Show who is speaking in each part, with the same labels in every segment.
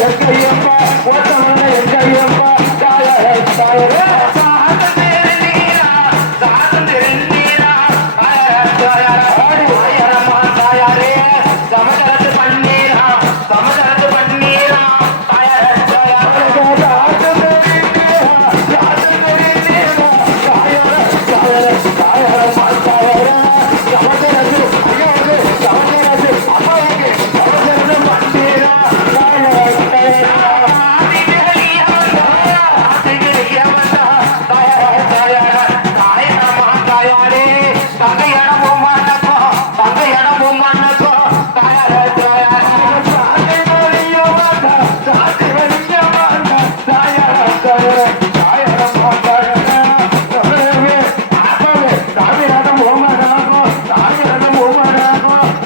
Speaker 1: எக்கையம்மா ஒத்தவன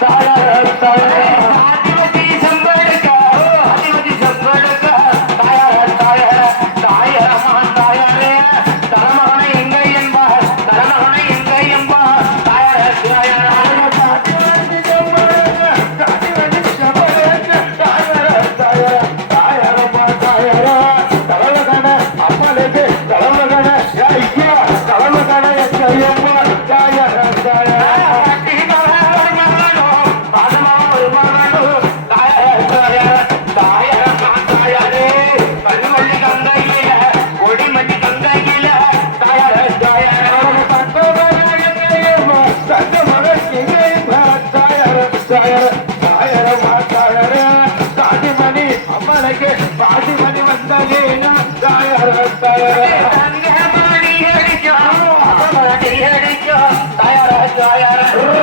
Speaker 1: ಸಾಯ மாத்தாயர தாயர மாத்தாயர தாடிமணி அம்மனுக்கு பாடிமணி வந்தலேனா தாயர தாயர
Speaker 2: தாயர தாயர